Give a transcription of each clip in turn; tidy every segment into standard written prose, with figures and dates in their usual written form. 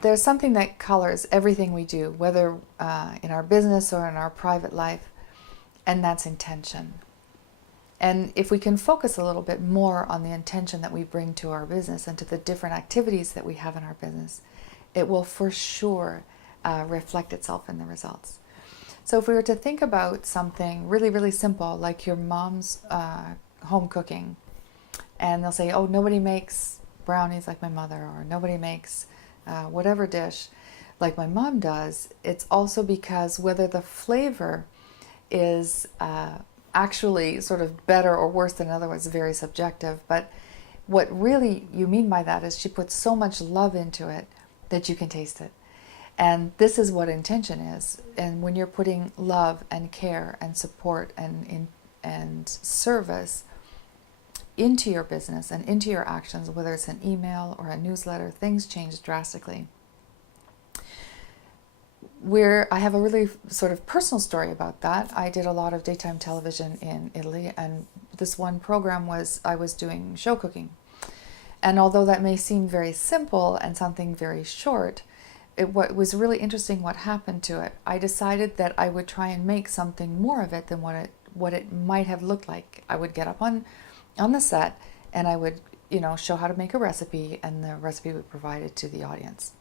there's something that colors everything we do, whether in our business or in our private life, and that's intention. And if we can focus a little bit more on the intention that we bring to our business and to the different activities that we have in our business, it will for sure reflect itself in the results. So if we were to think about something really, really simple, like your mom's home cooking, and they'll say, oh, nobody makes brownies like my mother, or nobody makes whatever dish like my mom does, it's also because whether the flavor is actually sort of better or worse than another is very subjective. But what really you mean by that is she puts so much love into it that you can taste it. And this is what intention is. And when you're putting love and care and support and service into your business and into your actions, whether it's an email or a newsletter, things change drastically. I have a really sort of personal story about that. I did a lot of daytime television in Italy, and this one program was I was doing show cooking. And although that may seem very simple and something very short, what was really interesting what happened to it. I decided that I would try and make something more of it than what it might have looked like. I would get up on the set and I would, show how to make a recipe, and the recipe would be provided to the audience,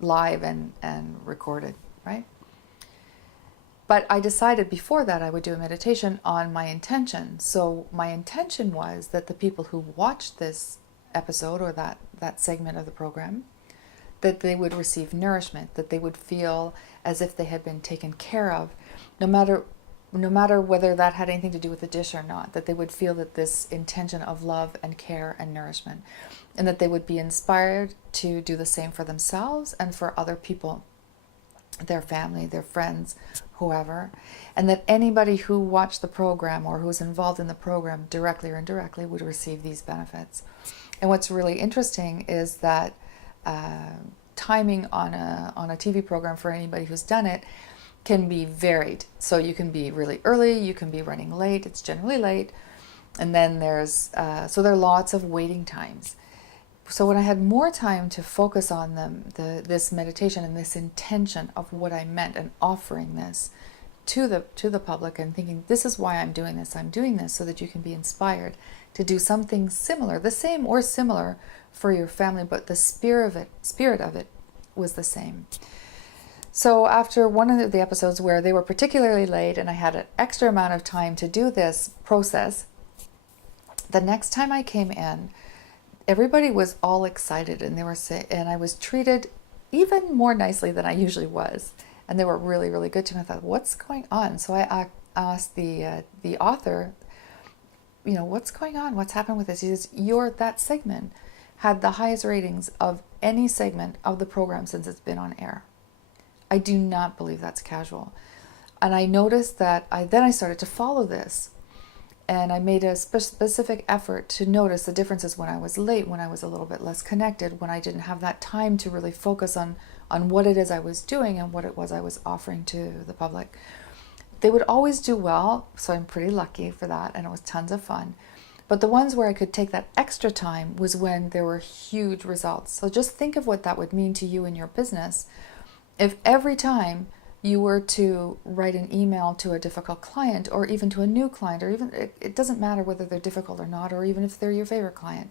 live and recorded, right? But I decided before that I would do a meditation on my intention. So my intention was that the people who watched this episode or that segment of the program, that they would receive nourishment, that they would feel as if they had been taken care of, no matter whether that had anything to do with the dish or not, that they would feel that this intention of love and care and nourishment, and that they would be inspired to do the same for themselves and for other people, their family, their friends, whoever, and that anybody who watched the program or who was involved in the program directly or indirectly would receive these benefits. And what's really interesting is that timing on a TV program for anybody who's done it can be varied. So you can be really early, you can be running late, it's generally late, and then there are lots of waiting times. So when I had more time to focus on this meditation and this intention of what I meant and offering this to the public and thinking, this is why I'm doing this so that you can be inspired to do something similar, the same or similar for your family, but the spirit of it was the same. So after one of the episodes where they were particularly late and I had an extra amount of time to do this process, the next time I came in, everybody was all excited, and and I was treated even more nicely than I usually was, and they were really, really good to me. I thought, what's going on? So I asked the author, what's going on? What's happened with this? He says, that segment had the highest ratings of any segment of the program since it's been on air. I do not believe that's casual. And I noticed that I started to follow this. And I made a specific effort to notice the differences when I was late, when I was a little bit less connected, when I didn't have that time to really focus on what it is I was doing and what it was I was offering to the public. They would always do well, so I'm pretty lucky for that, and it was tons of fun. But the ones where I could take that extra time was when there were huge results. So just think of what that would mean to you in your business. If every time you were to write an email to a difficult client, or even to a new client, or even, it doesn't matter whether they're difficult or not, or even if they're your favorite client,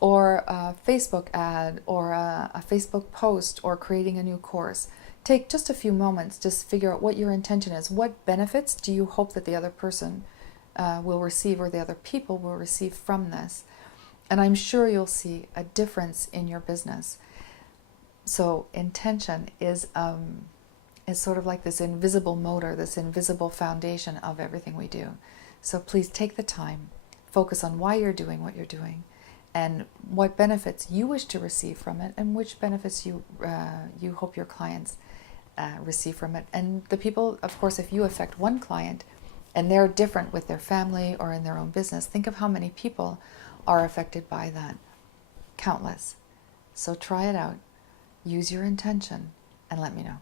or a Facebook ad, or a Facebook post, or creating a new course, take just a few moments, just figure out what your intention is. What benefits do you hope that the other person will receive, or the other people will receive from this? And I'm sure you'll see a difference in your business. So intention is sort of like this invisible motor, this invisible foundation of everything we do. So please take the time, focus on why you're doing what you're doing, and what benefits you wish to receive from it, and which benefits you hope your clients receive from it. And the people, of course, if you affect one client and they're different with their family or in their own business, think of how many people are affected by that. Countless. So try it out. Use your intention and let me know.